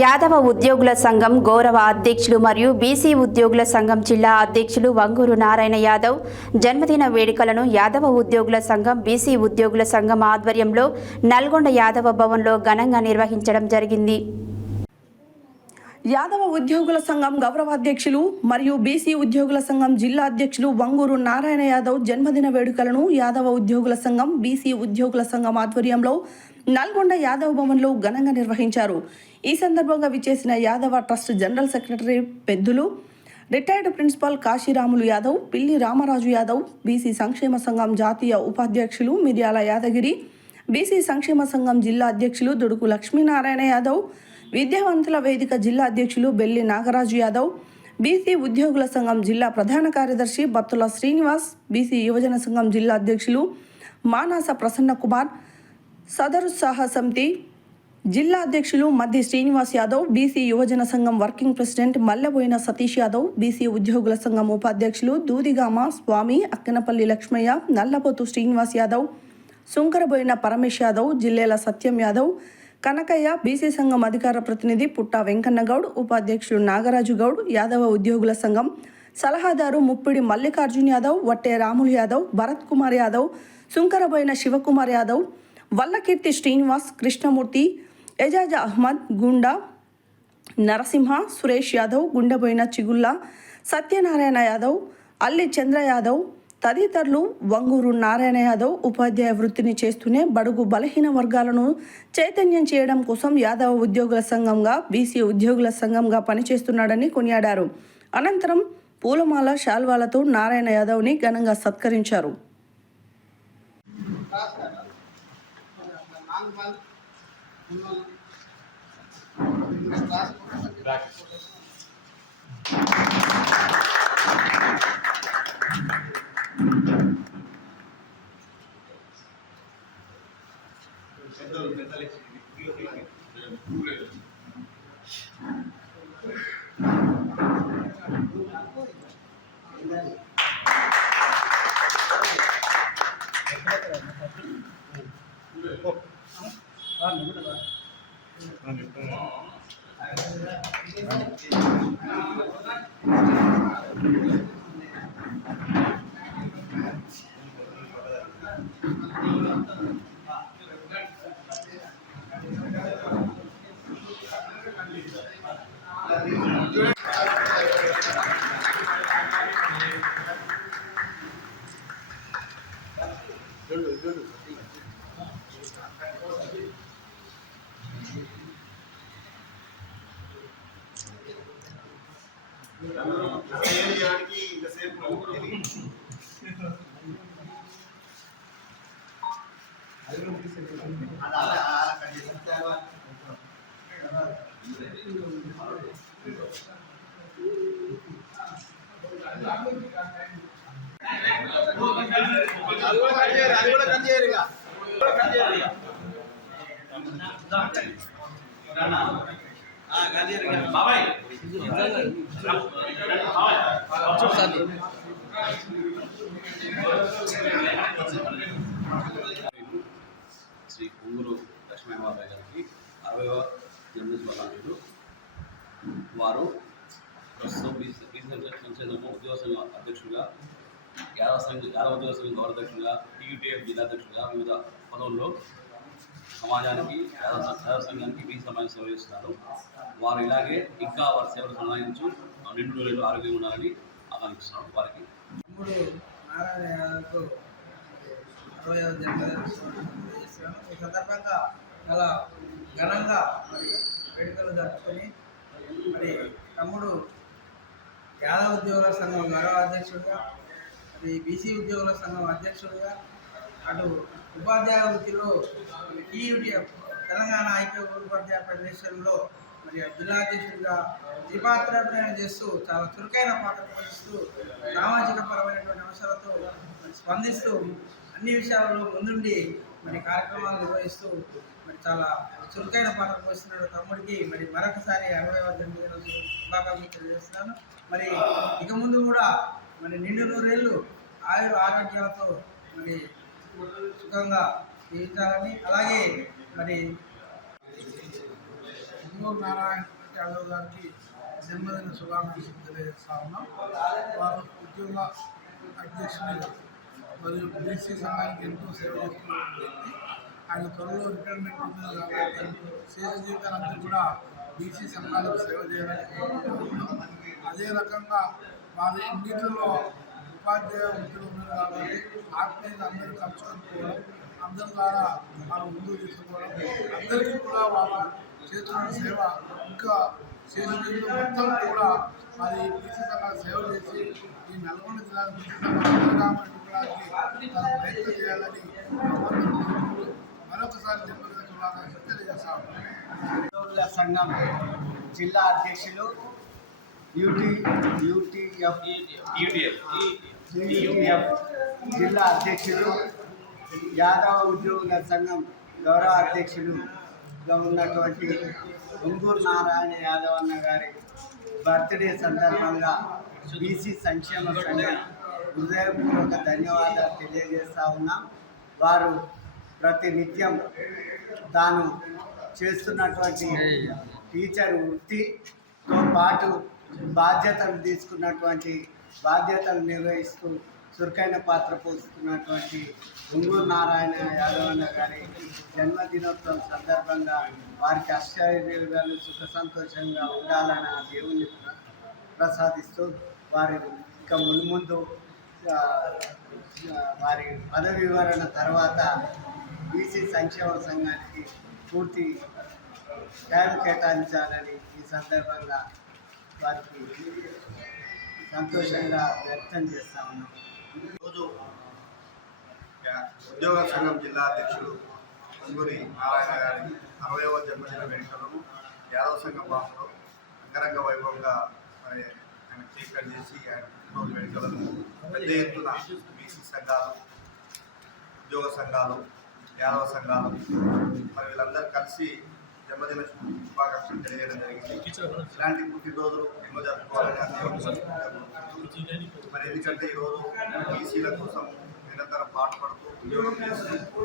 యాదవ ఉద్యోగుల సంఘం గౌరవ అధ్యక్షులు మరియు బీసీ ఉద్యోగుల సంఘం జిల్లా అధ్యక్షులు వంగూరు నారాయణ యాదవ్ జన్మదిన వేడుకలను యాదవ ఉద్యోగుల సంఘం బీసీ ఉద్యోగుల సంఘం ఆధ్వర్యంలో నల్గొండ యాదవ భవన్లో ఘనంగా నిర్వహించడం జరిగింది. యాదవ ఉద్యోగుల సంఘం గౌరవ అధ్యక్షులు మరియు బీసీ ఉద్యోగుల సంఘం జిల్లా అధ్యక్షులు వంగూరు నారాయణ యాదవ్ జన్మదిన వేడుకలను యాదవ ఉద్యోగుల సంఘం బీసీ ఉద్యోగుల సంఘం ఆధ్వర్యంలో నల్గొండ యాదవ భవన్లో ఘనంగా నిర్వహించారు. ఈ సందర్భంగా విచ్చేసిన Yadava trust general secretary Peddulu, retired principal Kashiramulu Yadav, Pilli Ramaraju Yadav, BC సంక్షేమ సంఘం జాతీయ ఉపాధ్యక్షులు మిర్యాల యాదగిరి, బీసీ సంక్షేమ సంఘం జిల్లా అధ్యక్షులు దుడుకు లక్ష్మీనారాయణ యాదవ్, విద్యావంతుల వేదిక జిల్లా అధ్యక్షులు బెల్లి నాగరాజు యాదవ్, బీసీ ఉద్యోగుల సంఘం జిల్లా ప్రధాన కార్యదర్శి బత్తుల శ్రీనివాస్, బీసీ యువజన సంఘం జిల్లా అధ్యక్షులు మానాస ప్రసన్న కుమార్, సదరుత్సాహ సమితి జిల్లా అధ్యక్షులు మద్ది శ్రీనివాస్ యాదవ్, బీసీ యువజన సంఘం working president Malleboina Satish Yadav, BC ఉద్యోగుల సంఘం ఉపాధ్యక్షులు దూదిగామ స్వామి, అక్కనపల్లి లక్ష్మయ్య, నల్లపోతు శ్రీనివాస్ యాదవ్, సుంకరబోయిన పరమేశ్ యాదవ్, జిల్లేల సత్యం యాదవ్, కనకయ్య, బీసీ సంఘం అధికార ప్రతినిధి పుట్ట వెంకన్నగౌడ్, ఉపాధ్యక్షులు నాగరాజు గౌడ్, యాదవ ఉద్యోగుల సంఘం సలహాదారు ముప్పిడి మల్లికార్జున్ యాదవ్, వట్టే రాములు యాదవ్, భరత్ కుమార్ యాదవ్, సుంకరబోయిన శివకుమార్ యాదవ్, వల్లకీర్తి శ్రీనివాస్, కృష్ణమూర్తి, ఎజాజ్ అహ్మద్, గుండా నరసింహ, సురేష్ యాదవ్, గుండెబోయిన చిగుల్లా, సత్యనారాయణ యాదవ్, అల్లి చంద్ర యాదవ్ తదితరులు వంగూరు నారాయణ యాదవ్ ఉపాధ్యాయ వృత్తిని చేస్తూనే బడుగు బలహీన వర్గాలను చైతన్యం చేయడం కోసం యాదవ ఉద్యోగుల సంఘంగా బీసీ ఉద్యోగుల సంఘంగా పనిచేస్తున్నాడని కొనియాడారు. అనంతరం పూలమాల శాల్వాలతో నారాయణ యాదవ్ని ఘనంగా సత్కరించారు. శ్రీ పొంగూరు లక్ష్మీనారాయణ గారికి 60వ జన్మదిన శుభాకాంక్షలు. వారు ప్రస్తుతం బీసీ సంక్షేమ ఉద్యోగ సంఘం అధ్యక్షులుగా, యాదవ ఉద్యోగ సంఘం గౌరవ అధ్యక్షులుగా, టీయూటీఎఫ్ జిల్లా అధ్యక్షులుగా వివిధ పదవుల్లో సమాజానికి యాదవ సంఘానికి బీసీ సమాజం సేవ చేస్తున్నారు. వారు ఇలాగే ఇంకా వారి సేవలు కొనసాగించు నిండు రోజులు ఆరోగ్యంగా ఉండాలని ఆకాంక్షిస్తున్నాం. వారికి నారాయణ యాదవ్కు 60వ జన్మదిన చేస్తున్నాను. ఈ సందర్భంగా చాలా ఘనంగా వేడుకలు జరుపుకొని తమ్ముడు యాదవ ఉద్యోగుల సంఘం గౌరవ అధ్యక్షుడిగా, బీసీ ఉద్యోగుల సంఘం అధ్యక్షుడిగా, అటు ఉపాధ్యాయ వృత్తిలో టీయూటీఎఫ్ తెలంగాణ ఐక్య ఉపాధ్యాయ ఫెడరేషన్లో జిల్లా అధ్యక్షుడిగా ద్విపాత్రాభినయం చేస్తూ చాలా చురుకైన పాత్ర పోషిస్తూ సామాజిక పరమైనటువంటి అంశాలతో స్పందిస్తూ అన్ని విషయాలలో ముందుండి కార్యక్రమాలు నిర్వహిస్తూ చాలా చురుకైన పాత్ర పోషిస్తున్నాడు తమ్ముడికి మరొకసారి 60వ జన్మదిన శుభాకాంక్షలు తెలియజేస్తున్నాను. ఇక ముందు కూడా నిండు నూరేళ్ళు ఆరోగ్యాలతో సుఖంగా జీవించాలని, అలాగే వంగూరు నారాయణ యాదవ్ గారికి జన్మదిన శుభాకాంక్షలు తెలియజేస్తా ఉన్నాం. వారు ఉద్యోగ అధ్యక్షునిగా మరియు బీసీ సంఘానికి ఎంతో సేవ చేస్తున్నారు. ఆయన త్వరలో రిటైర్మెంట్ ఉంటుంది కాబట్టి శేష జీవితాలంతా కూడా బీసీ సంఘాలకు సేవ చేయాలని కోరుకుంటున్నాం. అదే రకంగా వారి ఇంటిలో ఉపాధ్యాయ వృత్తులు ఉన్నారు కాబట్టి ఆత్మీయంగా అందరూ కలుసుకొని అందరి ద్వారా వారు ముందుకు తీసుకోవడం, అందరికీ కూడా వారు చేస్తున్న సేవ ఇంకా చేసిన మొత్తం కూడా మరి బీసీ సంఘాలు సేవ చేసి ఈ నల్గొండ జిల్లా బీసీ సంఘానికి ప్రయత్నం చేయాలని మరొకసారి జన్మదిన శుభాకాంక్షలు తెలియజేస్తాము. ఉద్యోగుల సంఘం జిల్లా అధ్యక్షులు యూటీఎఫ్ జిల్లా అధ్యక్షులు యాదవ ఉద్యోగుల సంఘం గౌరవ అధ్యక్షులుగా ఉన్నటువంటి వంగూరు నారాయణ యాదవ్ అన్న గారి బర్త్డే సందర్భంగా బీసీ సంక్షేమ సంఘం హృదయపూర్వక ధన్యవాదాలు తెలియజేస్తా ఉన్నాం. వారు ప్రతినిత్యం తాను చేస్తున్నటువంటి టీచర్ వృత్తితో పాటు బాధ్యతలు నిర్వహిస్తూ చురుకైన పాత్ర పోస్తున్నటువంటి వంగూరు నారాయణ యాదవ్ అన్న గారి జన్మదినోత్సవం సందర్భంగా వారికి అష్టైర్యాలు సుఖ సంతోషంగా ఉండాలని ఆ దేవుణ్ణి ప్రసాదిస్తూ వారి ఇంకా మున్ముందు వారి పదవి వివరణ తర్వాత బీసీ సంక్షేమ సంఘానికి పూర్తి టైం కేటాయించాలని ఈ సందర్భంగా వారికి సంతోషంగా వ్యక్తం చేస్తా ఉన్నాం. ఈరోజు ఉద్యోగ సంఘం జిల్లా అధ్యక్షుడు వంగూరి నారాయణ గారి 60వ జన్మదిన వేడుకలను యాదవ సంఘం భాషలో అంగరంగ వైభవంగా ఆయన కేక్ కట్ చేసి ఆయన పుట్టినరోజు వేడుకలను పెద్ద ఎత్తున బీసీ సంఘాలు, ఉద్యోగ సంఘాలు, యాదవ సంఘాలు మరి వీళ్ళందరూ కలిసి జన్మదిన శుభాకాంక్షలు తెలియజేయడం జరిగింది. ఇలాంటి పుట్టినరోజులు ఎన్నో జరుపుకోవాలని మరి ఎందుకంటే ఈరోజు బీసీల కోసం నిరంతరం పాటుపడుతూ ఉద్యోగం చేస్తూ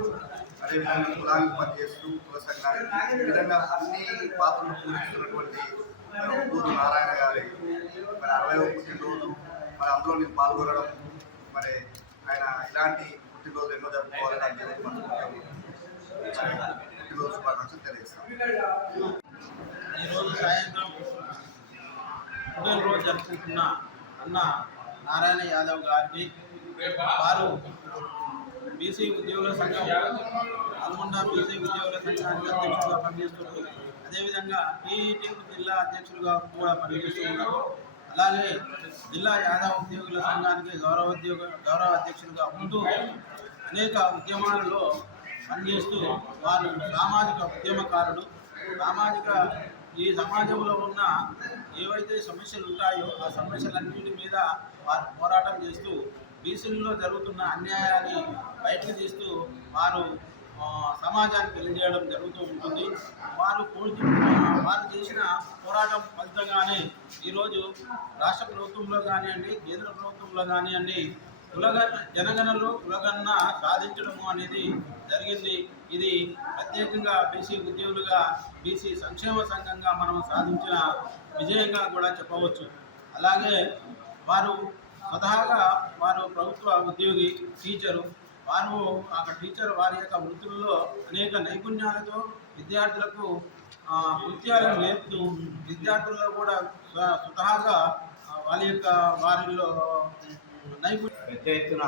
అదేవిధంగా కులానికి పనిచేస్తూ కుల సంఘానికి ఈ విధంగా అన్ని పాత్రలు పూజిస్తున్నటువంటి వంగూరు నారాయణ గారి మరి 60వ పుట్టినరోజు మరి అందులో నేను పాల్గొనడం మరి ఆయన ఇలాంటి పుట్టినరోజు ఎన్నో జరుపుకోవాలని ఆ దేవుడు పుట్టినరోజు శుభాకాంక్షలు తెలియజేస్తాను. ఈరోజు సాయంత్రం పుట్టినరోజు జరుపుకుంటున్న అన్న నారాయణ యాదవ్ గారికి వారు బీసీ ఉద్యోగుల సంఘం నల్గొండ బీసీ ఉద్యోగుల సంఘానికి అధ్యక్షులుగా పనిచేస్తున్నారు. అదేవిధంగా టీఈటీ జిల్లా అధ్యక్షులుగా కూడా పనిచేస్తున్నారు. అలాగే జిల్లా యాదవ ఉద్యోగుల సంఘానికి గౌరవ అధ్యక్షులుగా ఉంటూ అనేక ఉద్యమాలలో పనిచేస్తూ వారు సామాజిక ఉద్యమకారులు. ఈ సమాజంలో ఉన్న ఏవైతే సమస్యలు ఉంటాయో ఆ సమస్యలన్నింటి మీద వారు పోరాటం చేస్తూ బీసీలలో జరుగుతున్న అన్యాయాన్ని బయటకు తీస్తూ వారు సమాజానికి తెలియజేయడం జరుగుతూ ఉంటుంది. వారు చేసిన పోరాటం ఫలితంగానే ఈరోజు రాష్ట్ర ప్రభుత్వంలో కానివ్వండి, కేంద్ర ప్రభుత్వంలో కానివ్వండి జనగణనలో కులగణన సాధించడము అనేది జరిగింది. ఇది ప్రత్యేకంగా బీసీ ఉద్యోగులుగా బీసీ సంక్షేమ సంఘంగా మనం సాధించిన విజయంగా కూడా చెప్పవచ్చు. అలాగే వారు స్వతహాగా వారు ప్రభుత్వ ఉద్యోగి, టీచరు. టీచర్ వారి యొక్క వృత్తులలో అనేక నైపుణ్యాలతో విద్యార్థులకు కృత్యాలను నేర్పుతూ విద్యార్థుల్లో కూడా స్వతహాగా వారిలో పెద్ద ఎత్తున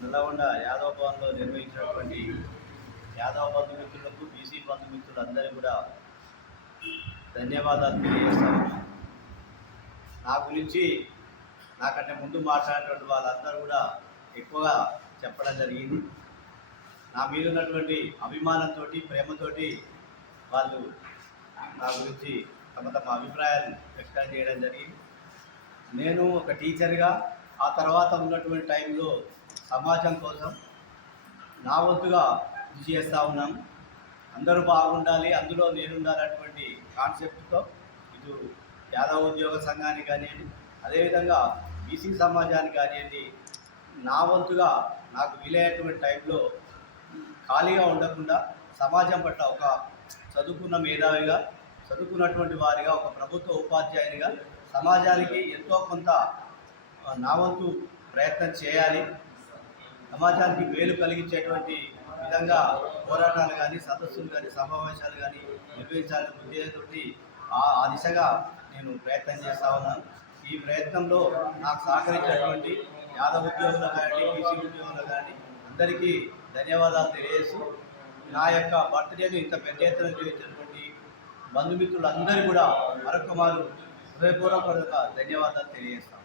నల్లగొండ యాదవ భవన్లో నిర్వహించినటువంటి యాదవ బంధుమిత్రులకు, బీసీ బంధుమిత్రులందరూ కూడా ధన్యవాదాలు తెలియజేస్తాను. నా గురించి నాకంటే ముందు మాట్లాడినటువంటి వాళ్ళందరూ కూడా ఎక్కువగా చెప్పడం జరిగింది. నా మీద ఉన్నటువంటి అభిమానంతో, ప్రేమతోటి వాళ్ళు నా గురించి తమ అభిప్రాయాలు వ్యక్తం చేయడం జరిగింది. నేను ఒక టీచర్గా ఆ తర్వాత ఉన్నటువంటి టైంలో సమాజం కోసం నా వంతుగా కృషి చేస్తూ ఉన్నాను. అందరూ బాగుండాలి, అందులో నేనుండాలన్నటువంటి కాన్సెప్ట్తో ఇటు యాదవ ఉద్యోగ సంఘానికి కానివ్వండి, అదేవిధంగా బీసీ సమాజానికి కానివ్వండి, నా వంతుగా నాకు వీలైనటువంటి టైంలో ఖాళీగా ఉండకుండా సమాజం పట్ల ఒక చదువుకున్న మేధావిగా, చదువుకున్నటువంటి వారిగా, ఒక ప్రభుత్వ ఉపాధ్యాయునిగా సమాజానికి ఎంతో కొంత నా వంతు ప్రయత్నం చేయాలి, సమాజానికి మేలు కలిగించేటువంటి విధంగా పోరాటాలు కానీ, సదస్సులు కానీ, సమావేశాలు కానీ నిర్వహించాలని ఉద్దేశంతో ఆ దిశగా నేను ప్రయత్నం చేస్తా ఉన్నాను. ఈ ప్రయత్నంలో నాకు సహకరించినటువంటి యాదవ్ ఉద్యోగులు కానీ, బీసీ ఉద్యోగులు కానీ అందరికీ ధన్యవాదాలు తెలియజేస్తూ, నా యొక్క బర్త్డేను ఇంత పెద్ద ఎత్తున చేసినటువంటి బంధుమిత్రులందరూ కూడా మరొక మారు హృదయపూర్వక ధన్యవాదాలు తెలియజేస్తాను.